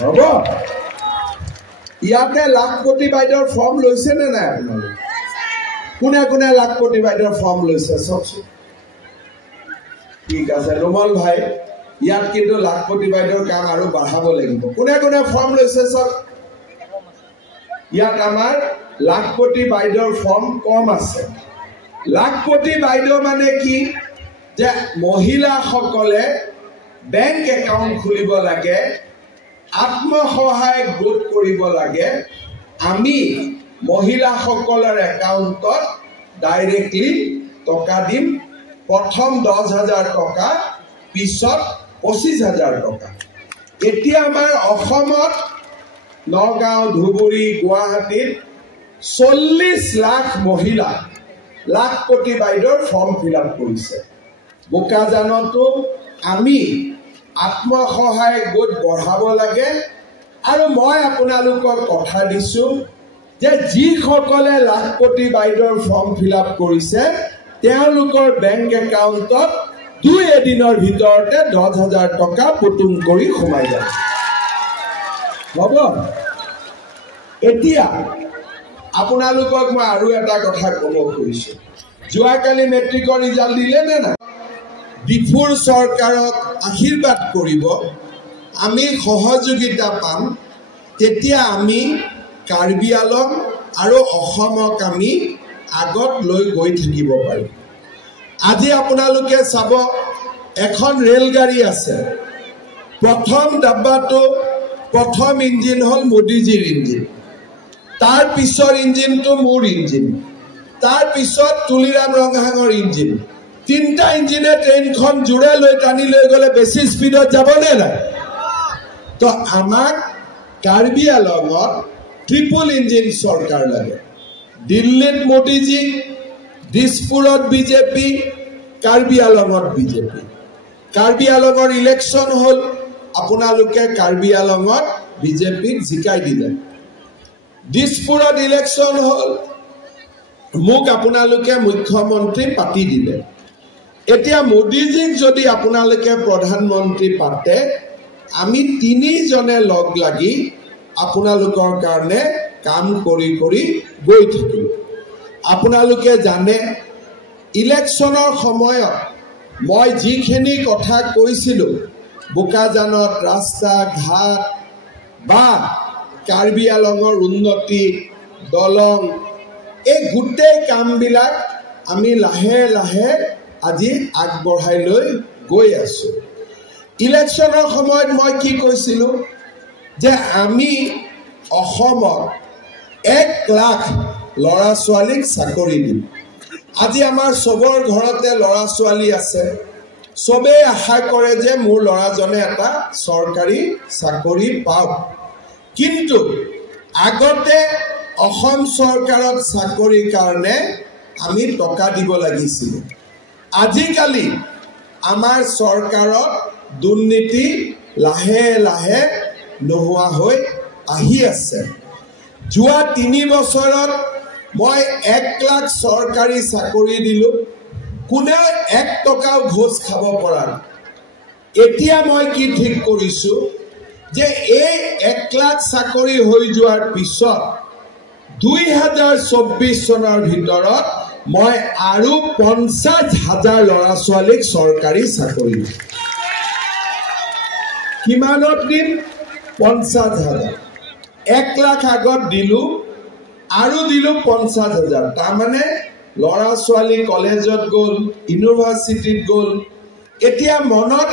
হ'ব ইয়াতে লাখপতি বাইদেউৰ ফৰ্ম লৈছে নে নাই আপোনালোকে কোনে কোনে লাখপতি বাইদেউৰ ফৰ্ম লৈছে চাওকচোন ঠিক আছে নোমল ভাই ইয়াত কিন্তু লাখপতি বাইদেউৰ কাম আৰু বঢ়াব লাগিব কোনে কোনে ফৰ্ম লৈছে চাওক ইয়াত আমাৰ লাখপতি বাইদেউৰ ফৰ্ম কম আছে লাখপতি বাইদেউ মানে কি যে মহিলাসকলে বেংক একাউণ্ট খুলিব লাগে আত্মসহায়ক গোট কৰিব লাগে আমি মহিলাসকলৰ একাউণ্টত ডাইৰেক্টলি টকা দিম প্ৰথম 10,000 টকা পিছত 25,000 টকা এতিয়া আমাৰ অসমত নগাঁও ধুবুৰী গুৱাহাটীত 40 লাখ মহিলা লাখপতি বাইদেউৰ ফৰ্ম ফিল আপ কৰিছে বোকাজানতো আমি আত্মসহায়ক গোট বঢ়াব লাগে আৰু মই আপোনালোকক কথা দিছো যে যিসকলে লাখপতি বাইদেউৰ ফৰ্ম ফিল আপ কৰিছে তেওঁলোকৰ বেংক একাউণ্টত 2 এদিনৰ ভিতৰতে 10,000 টকা পুতুং কৰি সোমাই যায় হ'ব এতিয়া আপোনালোকক মই আৰু এটা কথা ক'ব খুজিছো যোৱাকালি মেট্ৰিকৰ ৰিজাল্ট দিলে নে নাই ডিফুৰ চৰকাৰক আশীৰ্বাদ কৰিব আমি সহযোগিতা পাম তেতিয়া আমি কাৰ্বি আলং আৰু অসমক আমি আগত লৈ গৈ থাকিব পাৰিম আজি আপোনালোকে চাব এখন ৰেলগাড়ী আছে প্ৰথম ডাব্বাটো প্ৰথম ইঞ্জিন হ'ল মোদীজীৰ ইঞ্জিন তাৰ পিছৰ ইঞ্জিনটো মোৰ ইঞ্জিন তাৰ পিছত তুলিৰাম ৰংহাঙৰ ইঞ্জিন তিনটা ইঞ্জিনে ট্ৰেইনখন জোৰে লৈ টানি লৈ গ'লে বেছি স্পীডত যাবনে নাই তো আমাক কাৰ্বি আলঙত ট্ৰিপল ইঞ্জিন চৰকাৰ লাগে দিল্লীত মোদীজী দিছপুৰত বিজেপি কাৰ্বি আলঙত বিজেপি কাৰ্বি আলঙৰ ইলেকশ্যন হ'ল আপোনালোকে কাৰ্বি আলঙত বিজেপিক জিকাই দিলে দিছপুৰত ইলেকশ্যন হ'ল মোক আপোনালোকে মুখ্যমন্ত্ৰী পাতি দিলে এতিয়া মোদীজীক যদি আপোনালোকে প্ৰধানমন্ত্ৰী পাতে আমি তিনিজনে লগ লাগি আপোনালোকৰ কাৰণে কাম কৰি কৰি গৈ থাকিম আপোনালোকে জানে ইলেকশ্যনৰ সময়ত মই যিখিনি কথা কৈছিলো বোকাজানত ৰাস্তা ঘাট বা কাৰ্বি আলঙৰ উন্নতি দলং এই গোটেই কামবিলাক আমি লাহে লাহে আজি আগবঢ়াই লৈ গৈ আছো ইলেকশ্যনৰ সময়ত মই কি কৈছিলো যে আমি অসমত 1 লাখ ল'ৰা ছোৱালীক চাকৰি দিম আজি আমাৰ সবৰ ঘৰতে ল'ৰা ছোৱালী আছে সবে আশা কৰে যে মোৰ ল'ৰাজনে এটা চৰকাৰী চাকৰি পাওক কিন্তু আগতে অসম চৰকাৰত চাকৰিৰ কাৰণে আমি টকা দিব লাগিছিল আজিকালি আমাৰ চৰকাৰত দুৰ্নীতি লাহে লাহে নোহোৱা হৈ আহি আছে যোৱা 3 বছৰত মই 1 লাখ চৰকাৰী চাকৰি দিলো কোনেও 1 টকাও ঘোষ খাব পৰা এতিয়া মই কি ঠিক কৰিছো যে এই 1 লাখ চাকৰি হৈ যোৱাৰ পিছত 2024 চনৰ ভিতৰত মই আৰু 50,000 ল'ৰা ছোৱালীক চৰকাৰী চাকৰি দিম কিমানত দিম 50,000 1 লাখ আগত দিলো আৰু দিলো 50,000 তাৰমানে ল'ৰা ছোৱালী কলেজত গ'ল ইউনিভাৰ্চিটিত গ'ল এতিয়া মনত